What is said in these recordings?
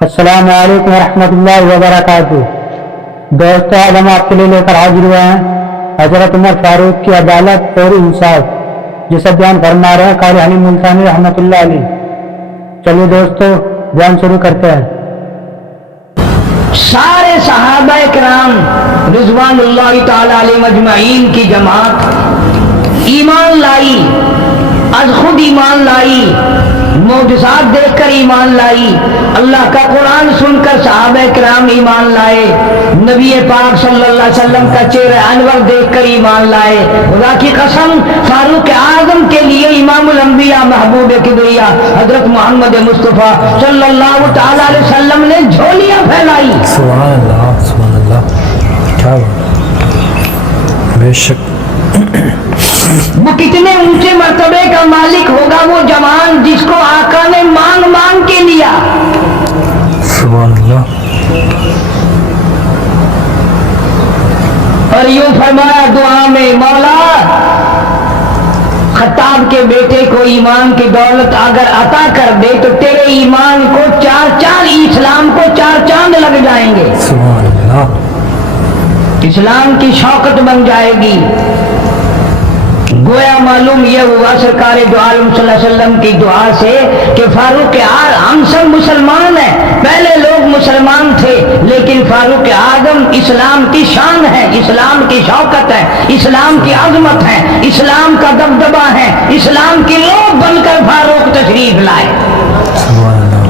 السلام علیکم ورحمۃ اللہ وبرکاتہ۔ دوستو، آج ہم آپ کے لیے لے کر حاضر ہوئے ہیں حضرت عمر فاروق کی عدالت اور انصاف، جسے بیان فرما رہے ہیں قاری حلیم ملتانی رحمۃ اللہ علیہ۔ چلیے دوستو، بیان شروع کرتے ہیں۔ سارے صحابہ کرام رضوان اللہ تعالی علیہم اجمعین کی جماعت ایمان لائی، از خود ایمان لائی، معجزات دیکھ کر ایمان لائی، اللہ کا قرآن سن کر صحابہ کرام ایمان لائے، نبی پاک صلی اللہ علیہ وسلم کا چہرہ انور دیکھ کر ایمان لائے۔ خدا کی قسم، فاروق اعظم کے لیے امام الانبیاء محبوب کبریا حضرت محمد مصطفیٰ صلی اللہ تعالی علیہ وسلم نے جھولیاں پھیلائی۔ سبحان اللہ، سبحان اللہ، کیا بات، بے شک۔ وہ کتنے اونچے مرتبے کا مالک ہوگا وہ جوان جس کو آقا نے مانگ مانگ کے لیا۔ سبحان اللہ۔ اور یوں فرمایا دعا میں، مولا خطاب کے بیٹے کو ایمان کی دولت اگر عطا کر دے تو تیرے ایمان کو اسلام کو چار چاند لگ جائیں گے، سبحان اللہ۔ اسلام کی شوکت بن جائے گی۔ گویا معلوم یہ ہوا سرکار دو عالم صلی اللہ علیہ وسلم کی دعا سے کہ فاروق اعظم، ہم سب مسلمان ہیں، پہلے لوگ مسلمان تھے لیکن فاروق اعظم اسلام کی شان ہے، اسلام کی شوکت ہے، اسلام کی عظمت ہے، اسلام کا دبدبہ ہے، اسلام کی لو بن کر فاروق تشریف لائے۔ سبحان اللہ۔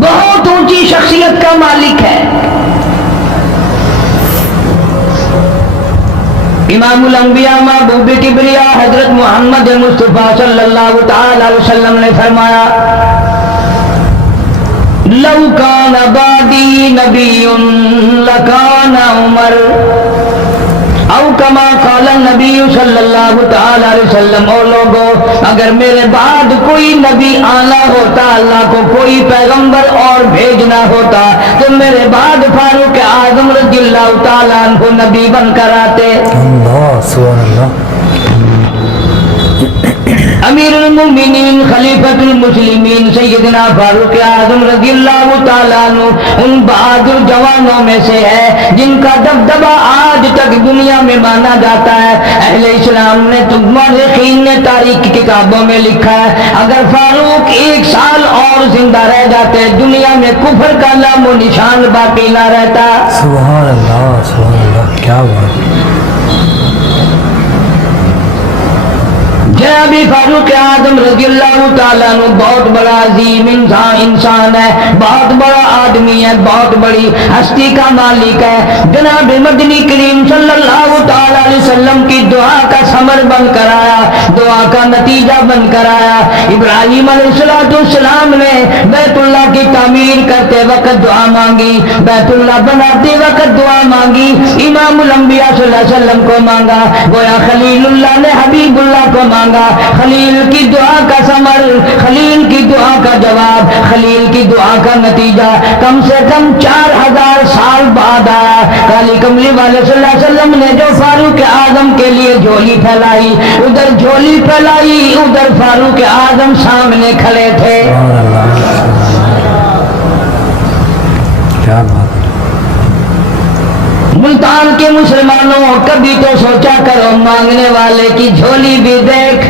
بہت اونچی شخصیت کا مالک ہے امام الانبیاء محبوب کبریا حضرت محمد مصطفیٰ صلی اللہ تعالی علیہ وسلم نے فرمایا، لو کان بعدی نبی لکان عمر، او کما قال النبی صلی اللہ تعالی علیہ وسلم۔ اور لوگوں، اگر میرے بعد کوئی نبی آنا ہوتا، اللہ کو کوئی پیغمبر اور بھیجنا ہوتا تو میرے بعد فاروق اعظم رضی اللہ تعالیٰ عنہ نبی بن کر آتے۔ اللہ، سبحان اللہ۔ امیر المومنین خلیفۃ المسلمین سیدنا فاروق اعظم رضی اللہ تعالیٰ عنہ ان بہادر جوانوں میں سے ہے جن کا دبدبہ آج تک دنیا میں مانا جاتا ہے۔ اہل اسلام نے مورخین نے تاریخ کی کتابوں میں لکھا ہے، اگر فاروق ایک سال اور زندہ رہ جاتے دنیا میں کفر کا نام و نشان باقی نہ رہتا۔ سبحان اللہ، سبحان اللہ، کیا بات۔ جناب فاروق اعظم رضی اللہ تعالیٰ عنہ بہت بڑا عظیم انسان ہے، بہت بڑا آدمی ہے، بہت بڑی ہستی کا مالک ہے۔ جناب مدنی کریم صلی اللہ تعالیٰ علیہ وسلم کی دعا کا ثمر بن کر آیا، دعا کا نتیجہ بن کر آیا۔ ابراہیم علیہ السلام نے بیت اللہ کی تعمیر کرتے وقت دعا مانگی، بیت اللہ بناتے وقت دعا مانگی، امام الانبیاء صلی اللہ علیہ وسلم کو مانگا، گویا خلیل اللہ نے حبیب اللہ کو مانگا۔ خلیل کی دعا کا ثمر، خلیل کی دعا کا جواب، خلیل کی دعا کا نتیجہ کم سے کم 4000 سال بعد آیا۔ کالی کملی والے صلی اللہ علیہ وسلم نے جو فاروق اعظم کے لیے جھولی پھیلائی، ادھر جھولی پھیلائی، ادھر فاروق اعظم سامنے کھڑے تھے۔ سبحان اللہ، کیا بات۔ ملتان کے مسلمانوں، کبھی تو سوچا کرو مانگنے والے کی جھولی بھی دیکھ۔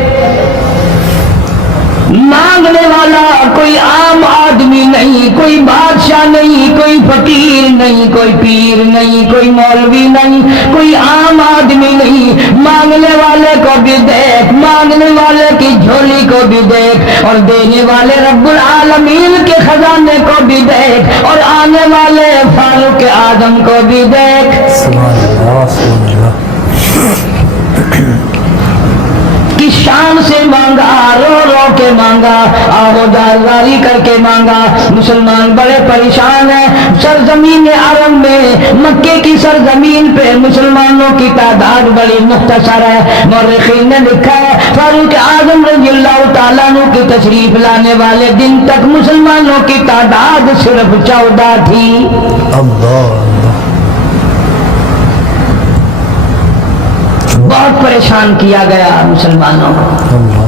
مانگنے والا کوئی عام آدمی نہیں، کوئی بادشاہ نہیں، کوئی فقیر نہیں، کوئی پیر نہیں، کوئی مولوی نہیں، کوئی عام آدمی نہیں۔ مانگنے والے کو بھی دیکھ، مانگنے والے کی جھولی کو بھی دیکھ، اور دینے والے رب العالمین کے خزانے کو بھی دیکھ، اور آنے والے فاروق اعظم کو بھی دیکھ۔ سبحان اللہ، سبحان اللہ۔ کس شان سے مانگا، رو رو کے مانگا، آہو داری کر کے مانگا۔ مسلمان بڑے پریشان ہیں۔ سرزمین عرب میں، مکے کی سرزمین پہ مسلمانوں کی تعداد بڑی مختصر ہے۔ مورخین نے لکھا ہے فاروق اعظم رضی اللہ تعالیٰ عنہ کی تشریف لانے والے دن تک مسلمانوں کی تعداد صرف 14 تھی۔ اللہ، اللہ، بہت پریشان کیا گیا مسلمانوں کو۔ اللہ۔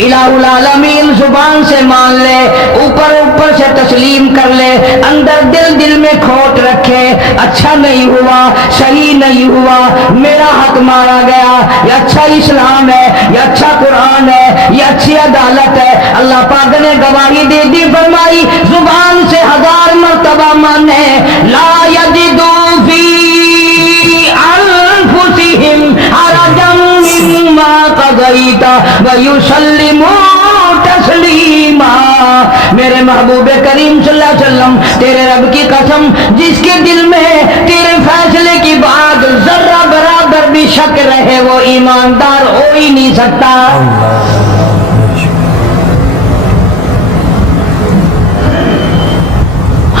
الہ العالمین زبان سے مان لے، اوپر اوپر سے تسلیم کر لے، اندر دل میں کھوٹ رکھے، اچھا نہیں ہوا، صحیح نہیں ہوا، میرا حق مارا گیا، یہ اچھا اسلام ہے، یہ اچھا قرآن ہے، یہ اچھی عدالت ہے۔ اللہ پاک نے گواہی دے دی، فرمائی زبان سے 1000 مرتبہ مانے، لا یجدو فی انفسہم حرجا مما قضیت ویسلموا تسلیما۔ میرے محبوب کریم صلی اللہ علیہ وسلم، تیرے رب کی قسم، جس کے دل میں تیرے فیصلے کی بات ذرہ برابر بھی شک رہے وہ ایماندار ہو ہی نہیں سکتا۔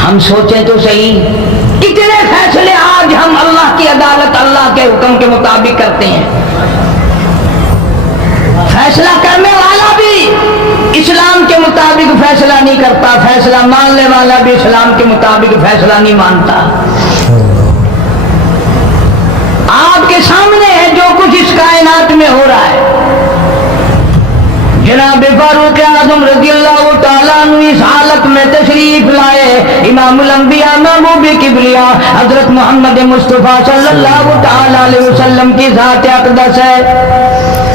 ہم سوچیں تو صحیح، کتنے فیصلے آج ہم اللہ کی عدالت، اللہ کے حکم کے مطابق کرتے ہیں۔ فیصلہ کرنے والا بھی اسلام کے مطابق فیصلہ نہیں کرتا، فیصلہ ماننے والا بھی اسلام کے مطابق فیصلہ نہیں مانتا۔ آپ کے سامنے ہے جو کچھ اس کائنات میں ہو رہا ہے۔ جناب فاروق اعظم رضی اللہ تعالیٰ عنہ اس حالت میں تشریف لائے، امام الانبیاء محبوب کبریا حضرت محمد مصطفیٰ صلی اللہ تعالیٰ علیہ وسلم کی ذات اقدس ہے۔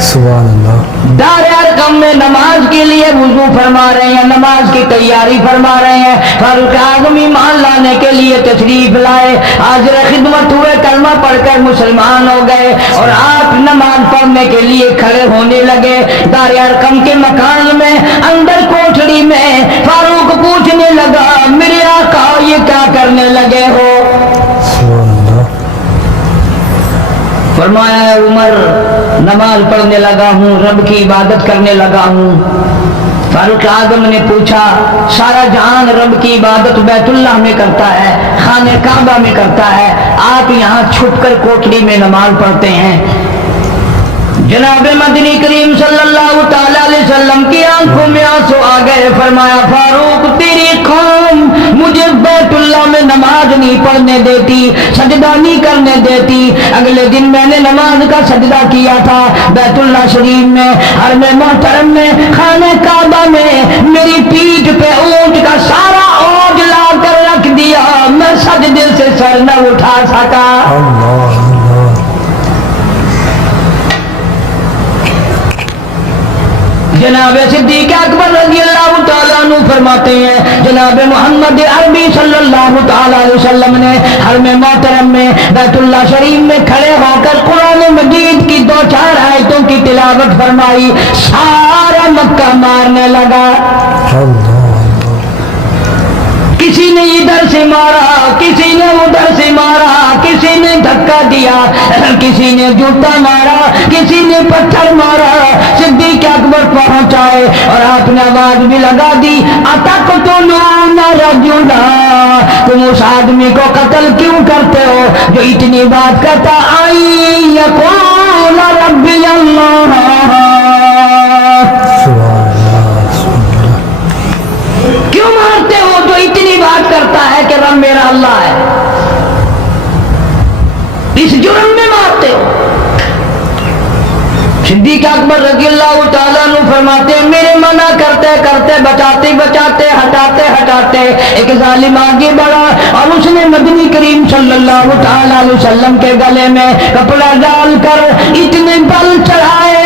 سبحان اللہ۔ دار ارقم میں نماز کے لیے وضو فرما رہے ہیں، نماز کی تیاری فرما رہے ہیں۔ فاروق اعظم ایمان لانے کے لیے تشریف لائے، حاضر خدمت ہوئے، کلمہ پڑھ کر مسلمان ہو گئے، اور آپ نماز پڑھنے کے لیے کھڑے ہونے لگے۔ دار ارقم کے مکان میں اندر کوٹھڑی میں فاروق پوچھنے لگا، میرے آقا یہ کیا کرنے لگے ہو؟ سبحان اللہ۔ فرمایا عمر نماز پڑھنے لگا ہوں، رب کی عبادت کرنے لگا ہوں۔ فاروق اعظم نے پوچھا، سارا جہان رب کی عبادت بیت اللہ میں کرتا ہے، خانہ کعبہ میں کرتا ہے، آپ یہاں چھپ کر کوٹھڑی میں نماز پڑھتے ہیں؟ جناب مدنی کریم صلی اللہ تعالی علیہ وسلم کی آنکھوں میں آنسو آ گئے۔ فرمایا فاروق تیری قوم مجھے بیت اللہ میں نماز نہیں پڑھنے دیتی، سجدہ نہیں کرنے دیتی۔ اگلے دن میں نے نماز کا سجدہ کیا تھا بیت اللہ شریف میں، حرم محترم میں، خانہ کعبہ میں، میری پیٹھ پہ اونٹ کا سارا اوج لا کر رکھ دیا، میں سجدے سے سر نہ اٹھا سکا۔ اللہ اللہ۔ جناب صدیق اکبر رضی اللہ تعالیٰ عنہ فرماتے ہیں، جناب محمد عربی صلی اللہ تعالیٰ علیہ وسلم نے حرم محترم میں بیت اللہ شریف میں کھڑے ہو کر قرآن مجید کی 2-4 آیتوں کی تلاوت فرمائی، سارا مکہ مارنے لگا۔ کسی نے ادھر سے مارا، کسی نے ادھر سے مارا، کسی نے دھکا دیا، کسی نے جوتا مارا، کسی نے پتھر مارا۔ صدیق اکبر پہنچائے اور آپ نے آواز بھی لگا دی، اتقتلون رجلا، تم اس آدمی کو قتل کیوں کرتے ہو جو اتنی بات کرتا، آئی یقول ربی اللہ، کیوں مارتے ہو جو اتنی بات کرتا ہے کہ رب میرا اللہ ہے؟ اس جرم میں مارتے ہو۔ صدیق اکبر رضی اللہ تعالیٰ عنہ فرماتے ہیں، میرے منع کرتے کرتے، بچاتے بچاتے، ہٹاتے ہٹاتے ایک ظالم آگے بڑھا اور اس نے مدنی کریم صلی اللہ تعالیٰ علیہ وسلم کے گلے میں کپڑا ڈال کر اتنے بل چڑھائے۔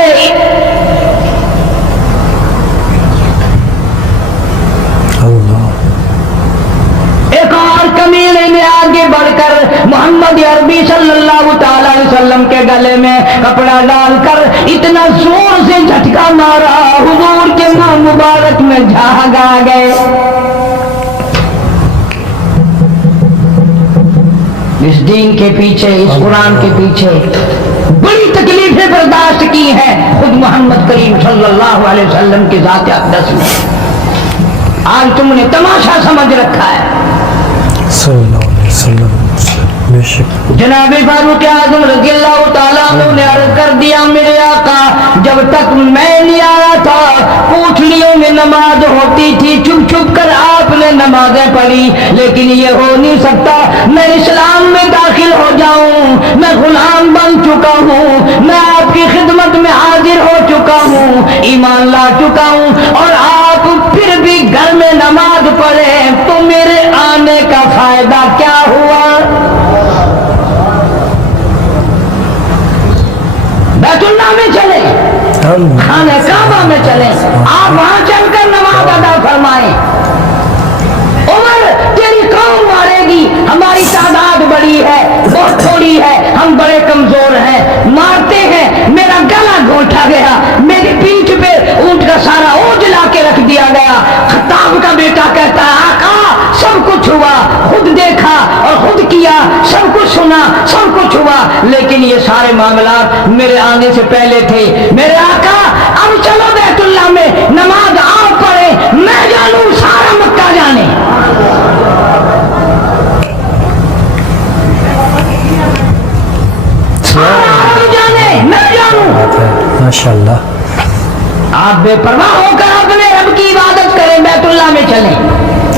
ایک اور کمینے نے آگے بڑھ کر محمد عربی صلی اللہ تعالیٰ علیہ وسلم کے گلے میں کپڑا ڈال کر اتنا زور سے جھٹکا مارا، حضور کے منہ مبارک میں جھاگ آ گئے۔ اس دین کے پیچھے، اس قرآن کے پیچھے بڑی تکلیفیں برداشت کی ہیں خود محمد کریم صلی اللہ علیہ وسلم کی ذات اقدس میں۔ آج تم نے تماشا سمجھ رکھا ہے۔ صلی اللہ علیہ وسلم۔ بے شک جناب فاروق اعظم رضی اللہ تعالیٰ عنہ نے عرض کر دیا، میرے آقا جب تک میں نہیں آیا تھا کوٹھڑیوں میں نماز ہوتی تھی، چھپ چھپ کر آپ نے نمازیں پڑھی، لیکن یہ ہو نہیں سکتا، میں اسلام میں داخل ہو جاؤں، میں غلام بن چکا ہوں، میں آپ کی خدمت میں حاضر ہو چکا ہوں، ایمان لا چکا ہوں، اور آپ پھر بھی گھر میں نماز پڑھے تو میرے آنے کا فائدہ کیا ہوا؟ بیت اللہ میں چلیں، خانہ کعبہ میں چلیں، آپ وہاں چل کر نماز ادا فرمائیں۔ عمر تیری قوم مارے گی، ہماری تعداد بڑی ہے، بہت تھوڑی ہے، ہم بڑے کمزور ہیں، مارتے ہیں، میرا گلا گھونٹا گیا، میری پیٹھ پہ اونٹ کا سارا اوج لا کے رکھ دیا گیا۔ خطاب کا بیٹا کہتا ہے آقا سب کچھ ہوا، خود دیکھا اور خود کیا، سب کچھ سنا، سب کچھ ہوا، لیکن یہ سارے معاملات میرے آنے سے پہلے تھے۔ میرے آقا اب چلو بیت اللہ میں نماز آپ پڑھیں، میں جانوں سارا مکہ جانے۔ ماشاءاللہ، آپ بے پرواہ ہو کر اپنے رب کی عبادت کریں، بیت اللہ میں چلیں،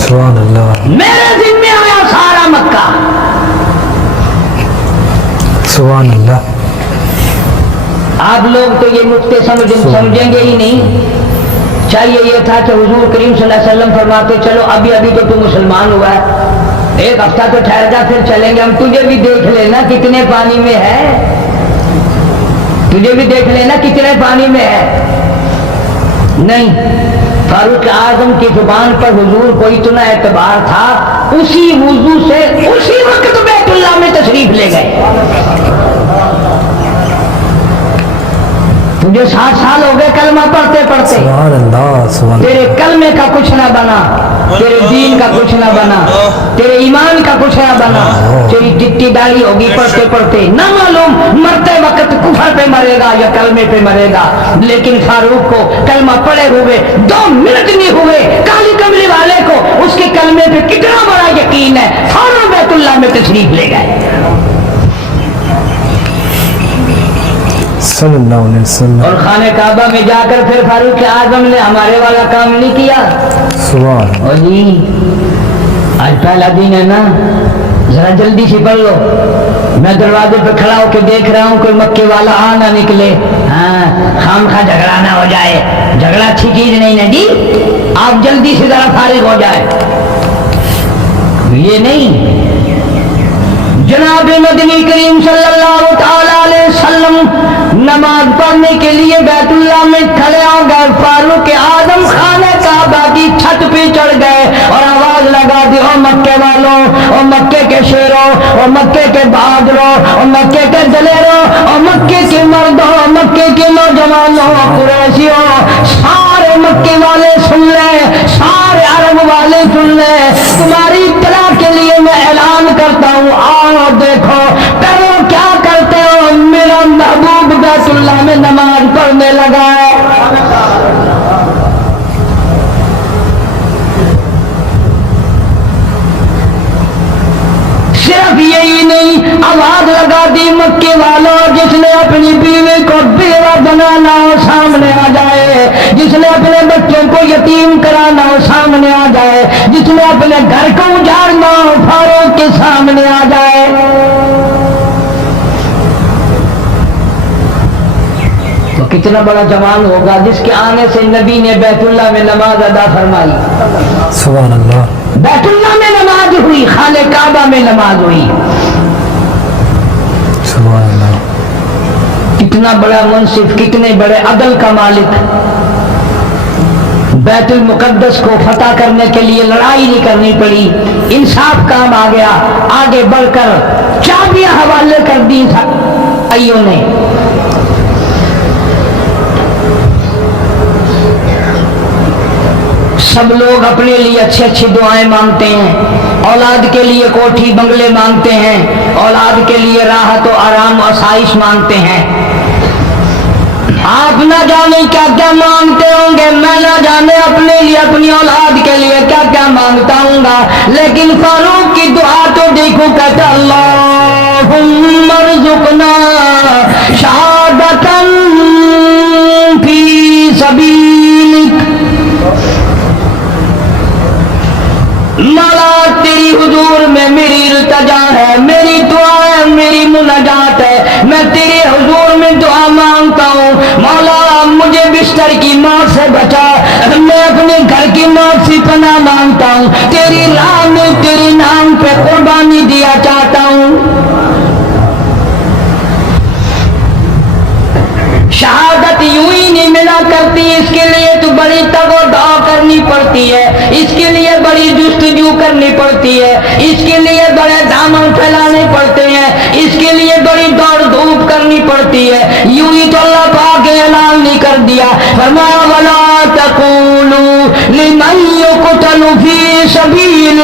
سبحان اللہ، میرے ذمہ آیا سارا مکہ۔ سبحان اللہ۔ آپ لوگ تو یہ نقطے سمجھیں گے ہی نہیں۔ چاہیے یہ تھا کہ حضور کریم صلی اللہ علیہ وسلم فرماتے چلو ابھی تو تو مسلمان ہوا ہے، ایک ہفتہ تو ٹھہر جا پھر چلیں گے، ہم تجھے بھی دیکھ لینا کتنے پانی میں ہے، تجھے بھی دیکھ لینا کتنے پانی میں ہے۔ نہیں، فاروق اعظم کی زبان پر حضور کو اتنا اعتبار تھا، اسی وضو سے اسی وقت بیت اللہ میں تشریف لے گئے۔ تجھے 60 سال ہو گئے کلمہ پڑھتے پڑھتے، سبحان اللہ، سبحان اللہ۔ تیرے کلمے کا کچھ نہ بنا، تیرے دین کا کچھ نہ بنا، تیرے ایمان کا کچھ نہ بنا، تیری چٹی داڑھی ہوگی پڑھتے پڑھتے، نہ معلوم مرتے وقت کفر پہ مرے گا یا کلمے پہ مرے گا۔ لیکن فاروق کو کلمہ پڑھے ہوئے 2 منٹ نہیں ہوئے، کالی کملی والے کو اس کے کلمے پہ کتنا بڑا یقین ہے، فوراً بیت اللہ میں تشریف لے گئے۔ صلی اللہ علیہ وسلم۔ اور خانہ کعبہ میں جا کر پھر فاروق اعظم نے ہمارے والا کام نہیں کیا۔ سبحان اور جی آج پہلا دن ہے نا، ذرا جلدی سے پڑھ لو، میں دروازے پہ کھڑا ہو کے دیکھ رہا ہوں کوئی مکے والا آ نہ نکلے، ہاں خام خواہ جھگڑا نہ ہو جائے، جھگڑا اچھی چیز نہیں نا جی، آپ جلدی سے ذرا فارغ ہو جائے۔ یہ نہیں، جناب مدنی کریم صلی اللہ تعالی علیہ وسلم نماز پڑھنے کے لیے بیت اللہ میں کھڑے ہو گئے، فاروق اعظم خانہ کعبہ کی چھت پہ چڑھ گئے اور آواز لگا دی، او مکے والوں، او مکے کے شیروں، او مکے کے بہادروں، او مکے کے دلیروں، او مکے کے مردوں، او مکے کے نوجوانوں، قریشیوں، سارے مکے والے سن لیں، سارے عرب والے سن لیں، تمہاری اطلاع کے لیے میں اعلان کرتا ہوں، آؤ دیکھو کرو کیا کرتے ہو، میرا محبوب بیت اللہ میں نماز پڑھنے لگا ہے۔ صرف یہی نہیں، آواز لگا دی مکے والوں، جس نے اپنی بیوی کو بیوہ بنانا ہو سامنے آ جائے، جس نے اپنے بچوں کو یتیم کرانا ہو سامنے آ جائے، جس نے اپنے گھر کو اجاڑنا ہو فاروق کے سامنے آ جائے۔ تو کتنا بڑا جوان ہوگا جس کے آنے سے نبی نے بیت اللہ میں نماز ادا فرمائی، سبحان اللہ، بیت اللہ میں نماز ہوئی، خانہ کعبہ میں نماز ہوئی۔ سبحان اللہ، کتنا بڑا منصف، کتنے بڑے عدل کا مالک، بیت المقدس کو فتح کرنے کے لیے لڑائی نہیں کرنی پڑی، انصاف کام آ گیا، آگے بڑھ کر چابیاں حوالے کر دی بھائیوں نے۔ سب لوگ اپنے لیے اچھی اچھی دعائیں مانگتے ہیں، اولاد کے لیے کوٹھی بنگلے مانگتے ہیں، اولاد کے لیے راحت و آرام و آسائش مانگتے ہیں۔ آپ نہ جانے کیا کیا مانگتے ہوں گے، میں نہ جانے اپنے لیے اپنی اولاد کے لیے کیا کیا مانگتا ہوں گا، لیکن فاروق کی دعا تو دیکھو، کہتا اللہم ارزقنا شہادتاً فی سبیلک، مولا تیری حضور میں میری التجا ہے، میری دعا ہے، میری مناجات ہے، میں تیرے حضور میں دعا مانگتا ہوں، مولا مجھے بھی بستر کی موت سے بچا، میں اپنے گھر کی موت سے پناہ مانگتا ہوں، تیری راہ میں تیرے نام پہ قربانی دیا چاہتا ہوں۔ شہادت یوں ہی نہیں ملا کرتی، اس کے لیے تو بڑی تگ و دو کرنی پڑتی ہے، اس کے لیے بڑی جستجو کرنی پڑتی ہے، اس کے لیے بڑے دامن پھیلانے پڑتے ہیں، اس کے لیے بڑی دوڑ دھوپ کرنی پڑتی ہے۔ یوں ہی تو اللہ پاک نے اعلان نہیں کر دیا، فرمایا وَلَا تَقُولُوا لِمَن يُقْتَلُ فِي سَبِيلِ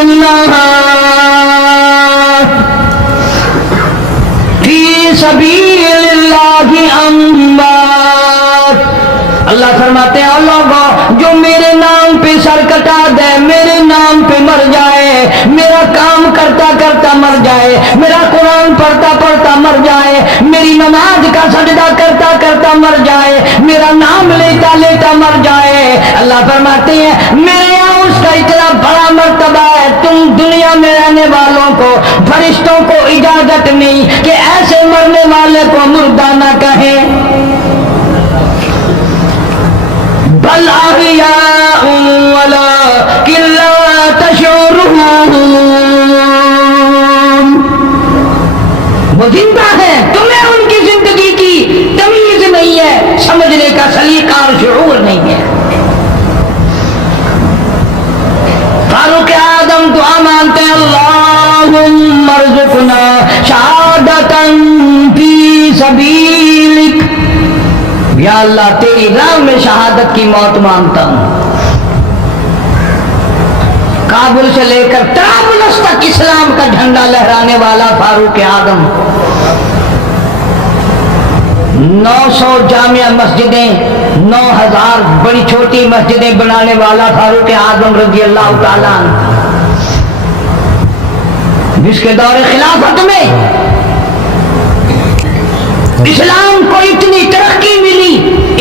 اللَّهِ اموات۔ اللہ فرماتے ہیں لوگوں جو میرے نام پہ سر کٹا دے، میرے نام پہ مر جائے، میرا کام کرتا کرتا مر جائے، میرا قرآن پڑھتا پڑھتا مر جائے، میری نماز کا سجدہ کرتا کرتا مر جائے، میرا نام لیتا لیتا مر جائے، اللہ فرماتے ہیں میرے یہاں اس کا اتنا بڑا مرتبہ ہے، تم دنیا میں رہنے والوں کو، فرشتوں کو اجازت نہیں کہ ایسے مرنے والے کو مردہ نہ کہیں۔ بل احیاء ولکن لا تشعرون، وہ زندہ ہے، تمہیں ان کی زندگی کی تمیز نہیں ہے، سمجھنے کا سلیقہ اور شعور نہیں ہے۔ فاروق اعظم دعا مانتے ہیں اللہم ارزقنا شہادتا فی سبیلک، یا اللہ تیری راہ میں شہادت کی موت مانگتا ہوں۔ کابل سے لے کر طرابلس تک اسلام کا جھنڈا لہرانے والا فاروق اعظم، 900 جامع مسجدیں، 9000 بڑی چھوٹی مسجدیں بنانے والا فاروق اعظم رضی اللہ تعالیٰ عنہ، جس کے دور خلافت میں اسلام کو اتنی ترقی ملی،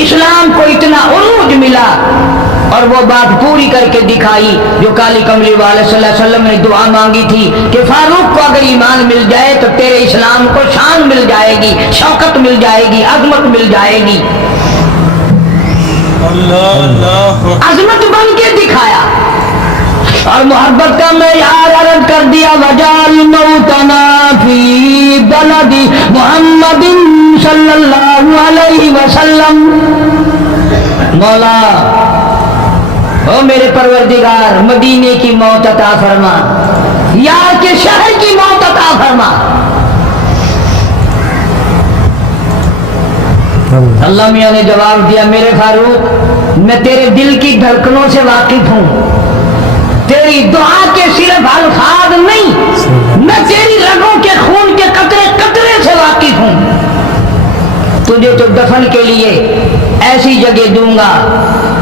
اسلام کو اتنا عروج ملا، اور وہ بات پوری کر کے دکھائی جو کالی کملی والے صلی اللہ علیہ وسلم نے دعا مانگی تھی کہ فاروق کو اگر ایمان مل جائے تو تیرے اسلام کو شان مل جائے گی، شوکت مل جائے گی، عظمت مل جائے گی۔ عظمت بن کے دکھایا اور محبت کا معیار عرض کر دیا، وجعل موتنا فی بلد محمد صلی اللہ علیہ وسلم۔ مولا او میرے پروردگار مدینے کی موت عطا فرما، یار کے شہر کی موت عطا فرما۔ اللہ میاں نے جواب دیا، میرے فاروق میں تیرے دل کی دھڑکنوں سے واقف ہوں، تیری دعا کے صرف الفاظ نہیں، میں تیری رگوں کے خون کے قطرے قطرے سے واقف ہوں۔ تجھے تو دفن کے لیے ایسی جگہ دوں گا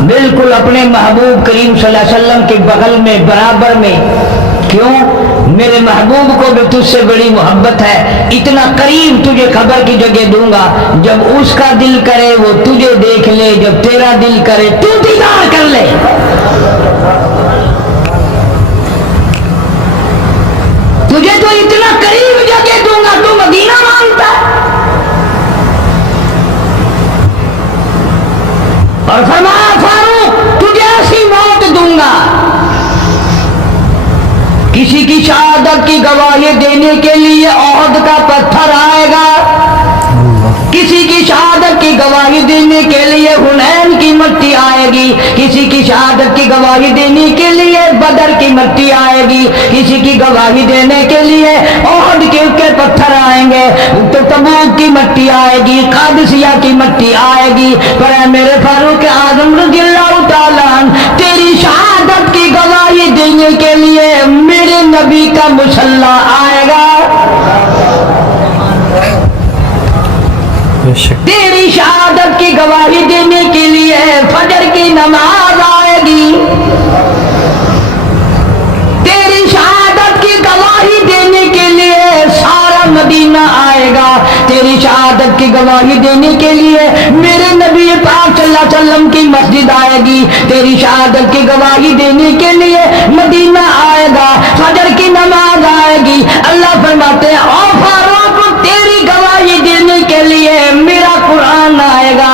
بالکل اپنے محبوب کریم صلی اللہ علیہ وسلم کے بغل میں برابر میں۔ کیوں؟ میرے محبوب کو بھی تجھ سے بڑی محبت ہے، اتنا قریب تجھے خبر کی جگہ دوں گا، جب اس کا دل کرے وہ تجھے دیکھ لے، جب تیرا دل کرے تو دیدار کر لے۔ تجھے تو اتنا قریب جگہ دوں گا، تو مدینہ مانگتا ہے۔ اور فرمایا فاروق تجھے ایسی موت دوں گا، کسی کی شہادت کی گواہی دینے کے لیے احد کا پتھر آئے گا، کسی کی شہادت کی گواہی دینے کے لیے حنین کی مٹی آئے گی، کسی کی شہادت کی گواہی دینے کے لیے بدر کی مٹی آئے گی، کسی کی گواہی دینے کے لیے احد کے پتھر آئیں گے، تو تبوک کی مٹی آئے گی، قادسیہ کی مٹی آئے گی، پر اے میرے فاروق اعظم رضی اللہ تعالیٰ عنہ تیری شہادت کی گواہی دینے کے لیے میرے نبی کا مصلی آئے گا، تیری شہادت کی گواہی دینے کے لیے فجر کی نماز آئے گی، تیری شہادت کی گواہی دینے کے لیے سارا مدینہ آئے گا، تیری شہادت کی گواہی دینے کے لیے میرے نبی پاک صلی اللہ علیہ وسلم کی مسجد آئے گی، تیری شہادت کی گواہی دینے کے لیے مدینہ آئے گا، فجر کی نماز آئے گی۔ اللہ فرماتے ہیں او فاروق تیری گواہی دینے کے لیے میرا قرآن آئے گا۔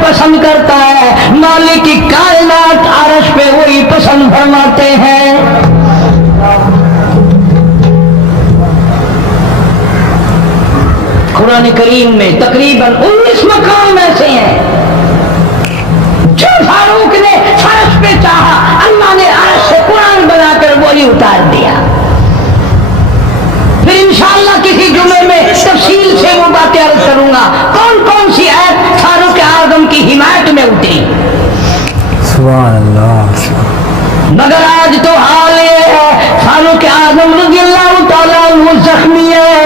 پسند کرتا ہے، مالک کی کائنات عرش پہ وہی پسند فرماتے ہیں۔ قرآن کریم میں تقریباً 19 مقام ایسے ہیں جو فاروق نے فرش پہ چاہا، اللہ نے عرش سے قرآن بنا کر وہی اتار دیا۔ پھر انشاءاللہ کسی جمعے میں تفصیل سے وہ باتیں عرض کروں گا کون کون سی آیت فاروق اعظم کی حمایت میں اتری۔ سبحان اللہ۔ مگر آج تو حال یہ ہے فاروق اعظم رضی اللہ تعالیٰ عنہ زخمی ہے،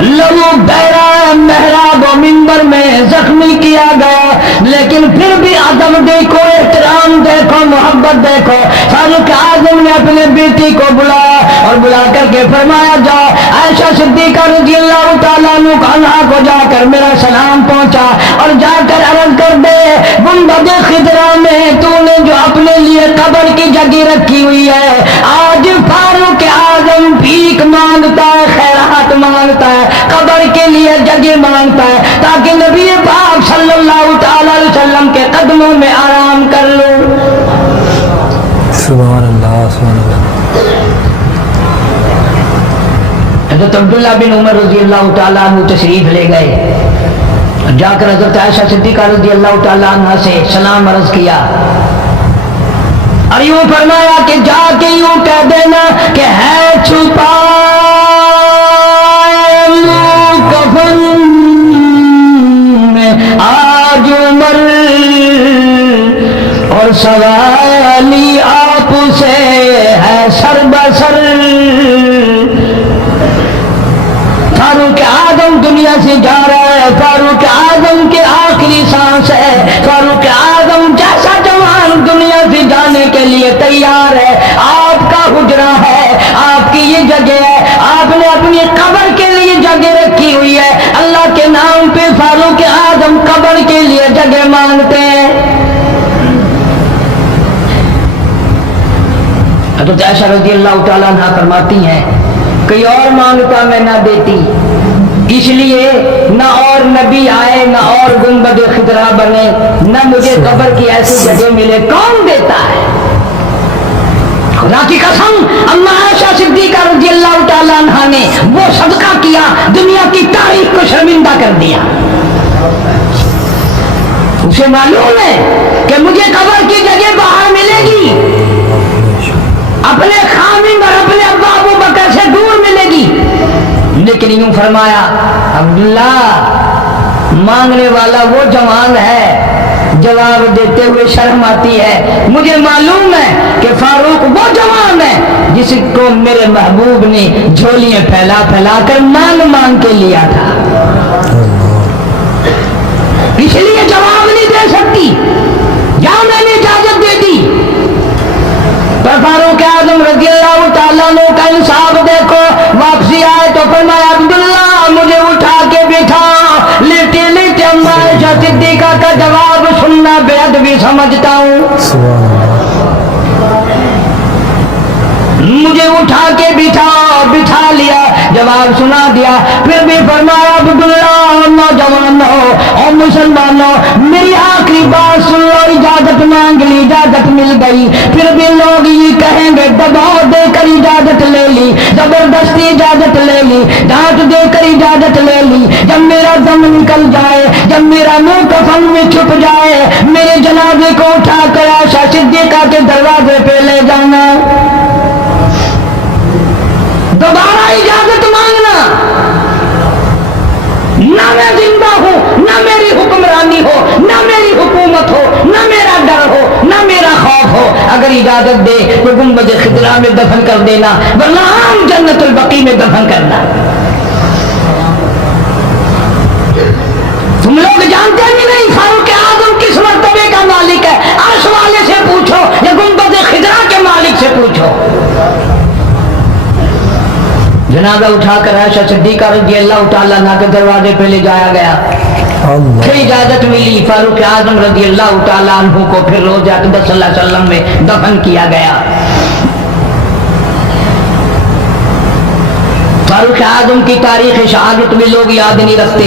لہو بہرا محراب و منبر میں زخمی کیا گیا، لیکن پھر بھی ادب دیکھو، احترام دیکھو، محبت دیکھو۔ فاروق اعظم نے اپنے بیٹی کو بلایا اور بلا کر کے فرمایا جا عائشہ صدیقہ رضی اللہ تعالیٰ عنہ کو جا کر میرا سلام پہنچا اور جا کر عرض کر دے گنبد خضرا میں تو نے جو اپنے لیے قبر کی جگہ رکھی ہوئی ہے، آج فاروق اعظم بھیک مانگتا ہے، خیرات مانگتا ہے، قبر کے لیے جگہ مانگتا ہے تاکہ نبی پاک صلی اللہ تعالی علیہ وسلم کے قدموں میں آرام کر لو۔ سبحان اللہ سبحان اللہ۔ حضرت عبداللہ بن عمر رضی اللہ تعالیٰ عنہ تشریف لے گئے، جا کر حضرت عائشہ صدیقہ رضی اللہ تعالیٰ عنہ سے سلام عرض کیا اور یوں فرمایا کہ جا کے یوں کہہ دینا کہ ہے چھپا کفن میں آج عمر اور سوالی آپ سے ہے سر بسر۔ فاروق اعظم دنیا سے جا رہا ہے، فاروق اعظم کے آخری سانس ہے، فاروق اعظم جیسا جوان دنیا سے جانے کے لیے تیار ہے۔ آپ کا حجرہ ہے، آپ کی یہ جگہ ہے، آپ نے اپنی قبر کے لیے جگہ رکھی ہوئی ہے، اللہ کے نام پہ فاروق اعظم قبر کے لیے جگہ مانگتے ہیں۔ حضرت عائشہ رضی اللہ تعالیٰ عنہ فرماتی ہیں کوئی اور مانگتا میں نہ دیتی، اس لیے نہ اور نبی آئے، نہ اور گنبد خضرا بنے، نہ مجھے قبر کی ایسی جگہ ملے، کون دیتا ہے؟ خدا کی قسم اما عائشہ صدیقہ رضی اللہ تعالیٰ عنہ نے وہ صدقہ کیا دنیا کی تاریخ کو شرمندہ کر دیا۔ اسے معلوم ہے کہ مجھے قبر کی جگہ باہر ملے گی، اپنے خامن اور اپنے ابا ابو بکر سے دور ملے گی، لیکن یوں فرمایا عبداللہ مانگنے والا وہ جوان ہے، جواب دیتے ہوئے شرم آتی ہے، مجھے معلوم ہے کہ فاروق وہ جوان ہے جس کو میرے محبوب نے جھولیاں پھیلا پھیلا کر مانگ مانگ کے لیا تھا، اس لیے جواب نہیں دے سکتی، جہاں میں نے اجازت دے دی۔ پر فاروق اعظم رضی اللہ تعالیٰ عنہ کا انصاف دیکھو، واپسی آئے تو فرمایا عبداللہ مجھے اٹھا کے بٹھا، لیٹے لیٹے اما عائشہ صدیقہ کا جواب سننا بے ادبی سمجھتا ہوں، مجھے اٹھا کے بٹھا لیا، جواب سنا دیا، پھر بھی فرمایا عبداللہ نوجوان ہو اور مسلمانوں میری آخری بات سن لو، اجازت مانگ لی، اجازت مل گئی، پھر بھی لوگ یہ کہیں گے دباؤ دے کر اجازت لے لی، زبردستی اجازت لے لی، ڈانٹ دے کر اجازت لے لی، جب میرا دم نکل جائے، جب میرا منہ کفن میں چھپ جائے، میرے جنازے کو اٹھا کر عائشہ صدیقہ کے دروازے پہ لے جانا، دوبارہ اجازت مانگنا، نہ میں زندہ ہوں، نہ میری حکمرانی ہو، نہ میری حکومت ہو، نہ میرا ڈر ہو، نہ میرا خوف ہو، اگر اجازت دے تو گنبد خضرا میں دفن کر دینا، ورنہ عام جنت البقیع میں دفن کرنا۔ تم لوگ جانتے بھی نہیں فاروق اعظم کس مرتبے کا مالک ہے، عرش والے سے پوچھو یا گنبد خضرا کے مالک سے پوچھو۔ جنازہ اٹھا کر عائشہ صدیقہ رضی اللہ تعالیٰ عنہ کے دروازے پہ لے جایا گیا، پھر اجازت ملی، فاروق اعظم رضی اللہ تعالیٰ عنہ کو پھر روضہ اقدس صلی اللہ علیہ وسلم میں دفن کیا گیا۔ فاروق اعظم کی تاریخ شہادت بھی لوگ یاد نہیں رکھتے،